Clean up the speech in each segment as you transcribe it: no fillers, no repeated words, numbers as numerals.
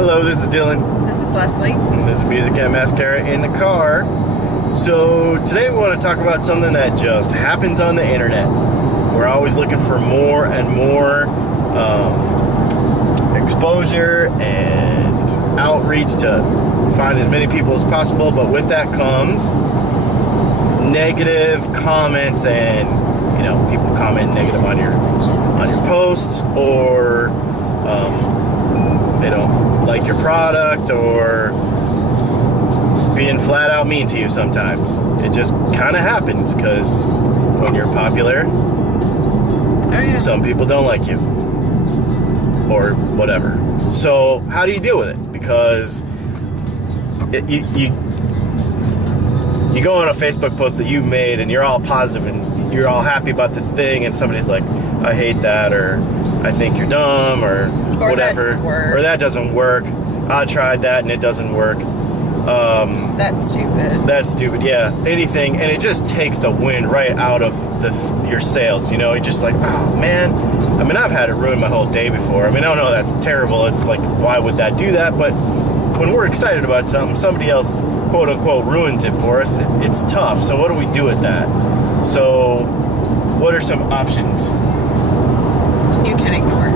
Hello, this is Dylan. This is Leslie. And this is Music and Mascara in the car. So today we want to talk about something that just happens on the internet. We're always looking for more and more exposure and outreach to find as many people as possible. But with that comes negative comments, and people comment negative on your posts, or they don't like your product, or being flat out mean to you sometimes. It just kind of happens because when you're popular, some people don't like you or whatever. So how do you deal with it? Because you go on a Facebook post that you made and you're all positive and you're all happy about this thing, and somebody's like, I hate that, or I think you're dumb, or whatever, or that doesn't work. I tried that and it doesn't work. That's stupid. Yeah, anything, and it just takes the wind right out of your sails. You're just like, oh man. I mean, I've had it ruin my whole day before. I mean, I know that's terrible. It's like, why would that do that? But when we're excited about something, somebody else, quote unquote, ruins it for us. It's tough. So what do we do with that? So what are some options? You can ignore it,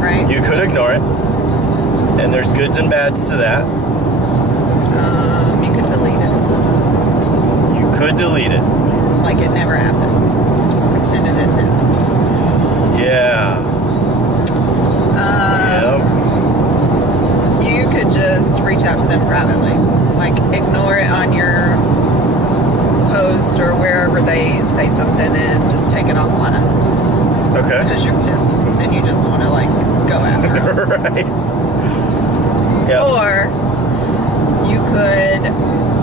right? You could ignore it, and there's goods and bads to that. You could delete it. You could delete it. Like it never happened. Just pretend it didn't happen. Yeah. You could just reach out to them privately. Like, ignore it on your post or wherever they say something, and just take it offline. Okay. Because you're pissed and you just want to, go after them. Right. Yeah. Or you could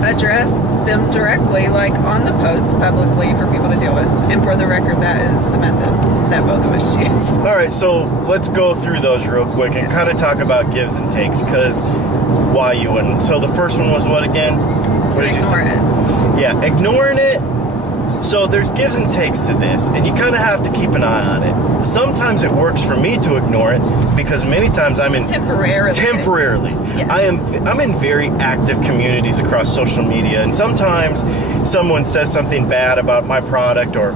address them directly, on the post publicly for people to deal with. And for the record, that is the method that both of us use. All right, so let's go through those real quick and kind of talk about gives and takes, because why you wouldn't. So the first one was what again? To ignore it. Yeah, ignoring it. So there's gives and takes to this, and you kind of have to keep an eye on it. Sometimes it works for me to ignore it, because many times I'm in temporarily. Yes. I'm in very active communities across social media, and sometimes someone says something bad about my product or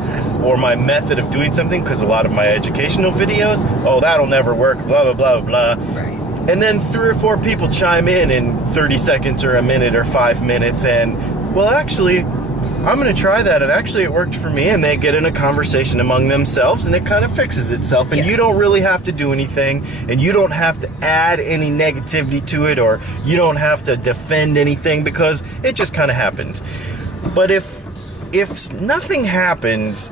my method of doing something, because a lot of my educational videos, that'll never work, blah blah blah blah. Right. And then 3 or 4 people chime in 30 seconds or a minute or 5 minutes, and actually, I'm going to try that, and actually it worked for me, and they get in a conversation among themselves, and it kind of fixes itself, and You don't really have to do anything, and you don't have to add any negativity to it, or you don't have to defend anything, because it just kind of happens. But if nothing happens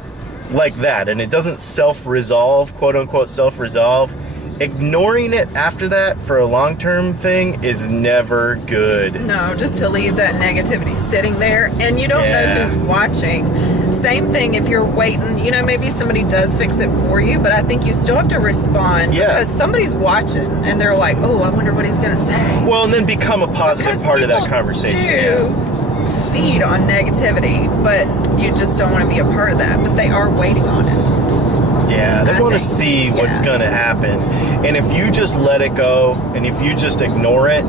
like that, and it doesn't self-resolve, quote-unquote self-resolve, ignoring it after that for a long-term thing is never good. No, just to leave that negativity sitting there, and you don't know who's watching. Same thing if you're waiting, maybe somebody does fix it for you, but I think you still have to respond because somebody's watching, and they're like, oh, I wonder what he's going to say. Well, and then become a positive part of that conversation. Feed on negativity, but you just don't want to be a part of that, but they are waiting on it. Yeah, they want to see what's going to happen. And if you just let it go, and if you just ignore it,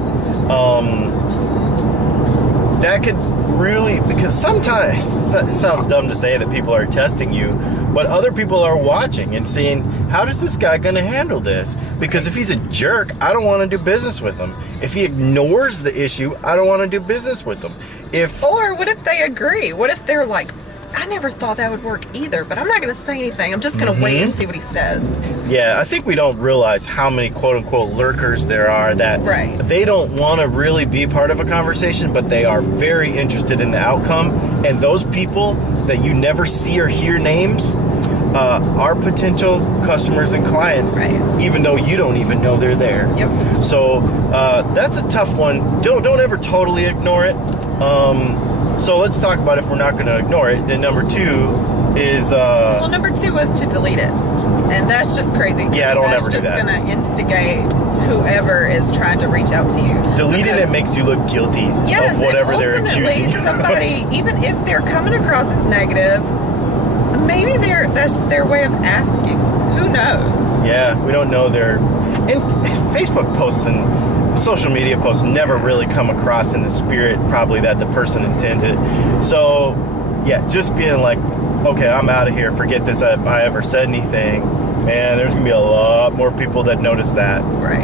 that could really, because sometimes, it sounds dumb to say that people are testing you, but other people are watching and seeing, how is this guy going to handle this? Because if he's a jerk, I don't want to do business with him. If he ignores the issue, I don't want to do business with him. Or what if they agree? What if they're like, I never thought that would work either, but I'm not going to say anything. I'm just going to wait and see what he says. Yeah, I think we don't realize how many quote-unquote lurkers there are that they don't want to really be part of a conversation, but they are very interested in the outcome. And those people that you never see or hear names are potential customers and clients, even though you don't even know they're there. Yep. So that's a tough one. Don't ever totally ignore it. So let's talk about if we're not going to ignore it. Then number 2 is... number 2 was to delete it. And that's just crazy. Yeah, don't ever do that. That's just going to instigate whoever is trying to reach out to you. Deleting it makes you look guilty of whatever they're accusing you of. Somebody, even if they're coming across as negative, maybe that's their way of asking. Who knows? Yeah, we don't know their... And Facebook posts and social media posts never really come across in the spirit probably that the person intends it. So, yeah, just being like, okay, I'm out of here. Forget this. If I ever said anything, man, there's going to be a lot more people that notice that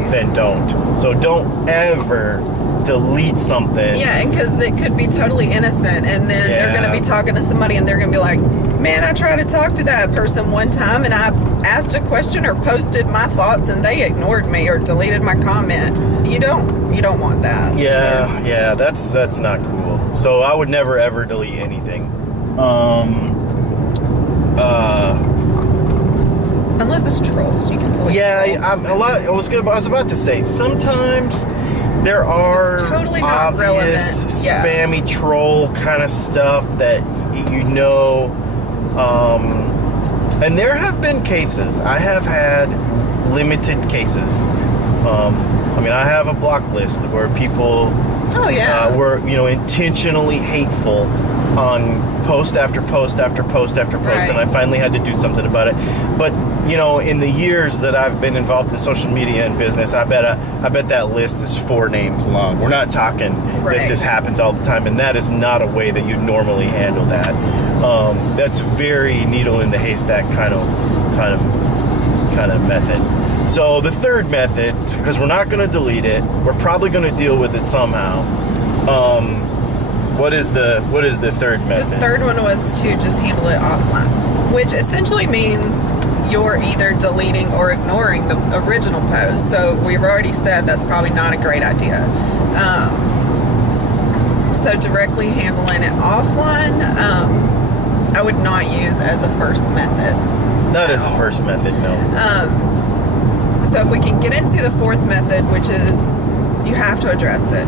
than don't. So don't ever delete something. Yeah, and because it could be totally innocent, and then they're going to be talking to somebody, and they're going to be like, man, I tried to talk to that person one time, and I asked a question or posted my thoughts, and they ignored me or deleted my comment. You don't want that. Yeah, that's not cool. So I would never ever delete anything. Unless it's trolls, you can delete. Yeah, I was about to say sometimes there are totally not obvious spammy troll kind of stuff that and there have been cases. I have had limited cases. I have a block list where people were intentionally hateful on post after post after post after post, and I finally had to do something about it. But in the years that I've been involved in social media and business, I bet that list is 4 names long. We're not talking that this happens all the time, and that is not a way that you normally handle that. That's very needle in the haystack kind of method. So the third method, because we're not going to delete it, we're probably going to deal with it somehow. What is the third method? The third one was to just handle it offline, which essentially means you're either deleting or ignoring the original post. So we've already said that's probably not a great idea. So directly handling it offline, I would not use as a first method. Not as a first method, no. So if we can get into the fourth method, which is you have to address it.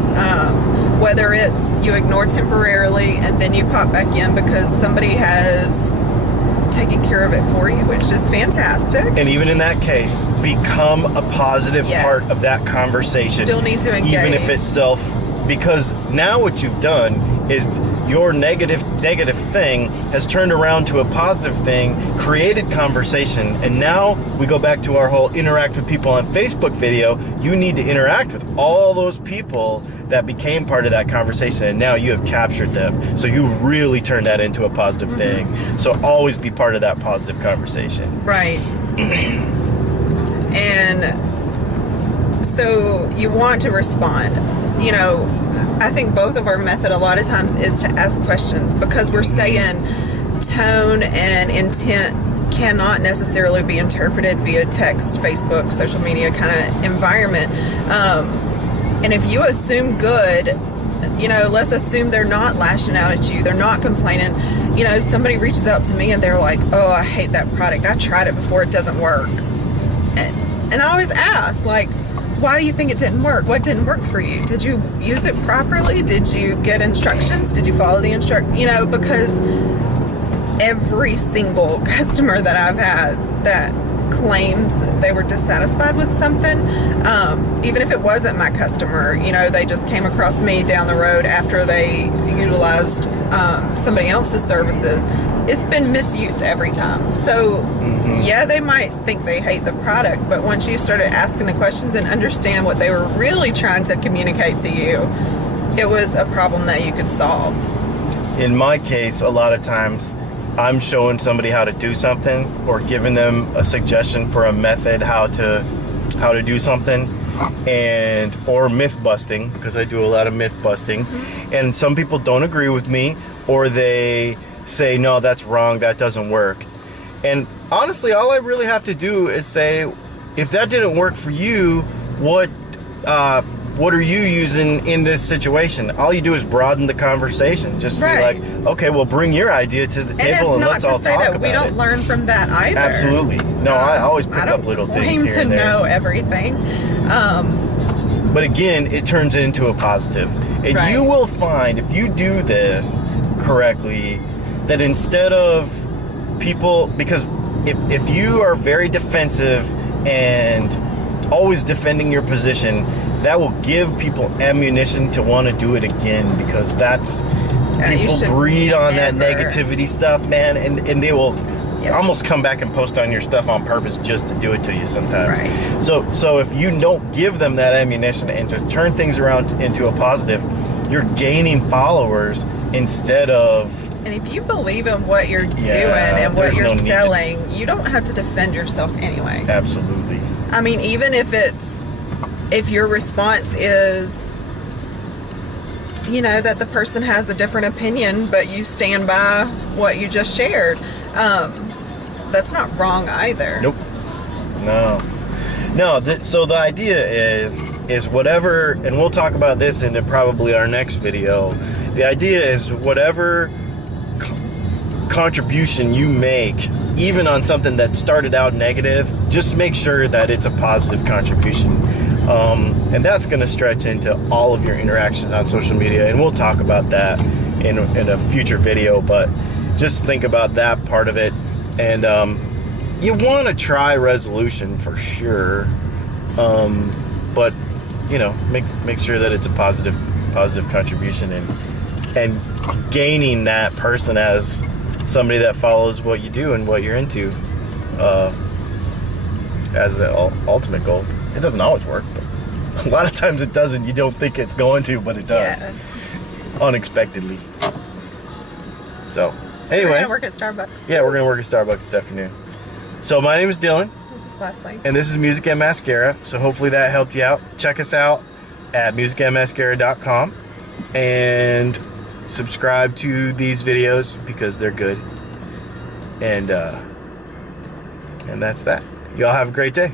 Whether it's you ignore temporarily and then you pop back in because somebody has taken care of it for you, which is fantastic. And even in that case, become a positive part of that conversation. Still need to engage. Even if it's because now what you've done is your negative thing has turned around to a positive thing, created conversation, and now we go back to our whole interact with people on Facebook video. You need to interact with all those people that became part of that conversation, and now you have captured them. So you really turned that into a positive thing. So always be part of that positive conversation. Right. And so you want to respond. I think both of our method a lot of times is to ask questions, because we're saying tone and intent cannot necessarily be interpreted via text, Facebook, social media kind of environment. And if you assume good, let's assume they're not lashing out at you, they're not complaining. Somebody reaches out to me and they're like, oh, I hate that product, I tried it before, it doesn't work. And I always ask, like, why do you think it didn't work? What didn't work for you? Did you use it properly? Did you get instructions? Did you follow the because every single customer that I've had that claims they were dissatisfied with something, even if it wasn't my customer, they just came across me down the road after they utilized somebody else's services, it's been misuse every time. So yeah, they might think they hate the product, but once you started asking the questions and understand what they were really trying to communicate to you, it was a problem that you could solve. In my case, a lot of times I'm showing somebody how to do something or giving them a suggestion for a method how to do something, or myth busting, because I do a lot of myth busting. And some people don't agree with me, or they say, no, that's wrong, that doesn't work. And honestly, all I really have to do is say, if that didn't work for you, what are you using in this situation? All you do is broaden the conversation. Just be like, okay, well, bring your idea to the table and let's all talk about it. We don't learn from that either. Absolutely. No, I always pick up little things here and there. I don't claim to know everything. But again, it turns into a positive. And you will find, if you do this correctly, that instead of people, because if you are very defensive and always defending your position, that will give people ammunition to want to do it again, because that's people breed on that negativity stuff, man, and they will almost come back and post on your stuff on purpose just to do it to you sometimes. Right. So if you don't give them that ammunition and just turn things around into a positive, you're gaining followers instead of... And if you believe in what you're doing and what you're selling, you don't have to defend yourself anyway. Absolutely. I mean, even if your response is, you know, that the person has a different opinion, but you stand by what you just shared, that's not wrong either. Nope. No. So the idea is whatever, and we'll talk about this in probably our next video. The idea is whatever contribution you make, even on something that started out negative, just make sure that it's a positive contribution. And that's going to stretch into all of your interactions on social media, and we'll talk about that in a future video, but just think about that part of it. And you want to try resolution for sure, but you know, make sure that it's a positive contribution, and gaining that person as somebody that follows what you do and what you're into as the ultimate goal. It doesn't always work, but a lot of times it doesn't. You don't think it's going to, but it does. Unexpectedly. So anyway, we're gonna work at Starbucks. Yeah, we're gonna work at Starbucks this afternoon. So my name is Dylan. This is Leslie. And this is Music and Mascara. So hopefully that helped you out. Check us out at musicandmascara.com and subscribe to these videos because they're good. And that's that. Y'all have a great day.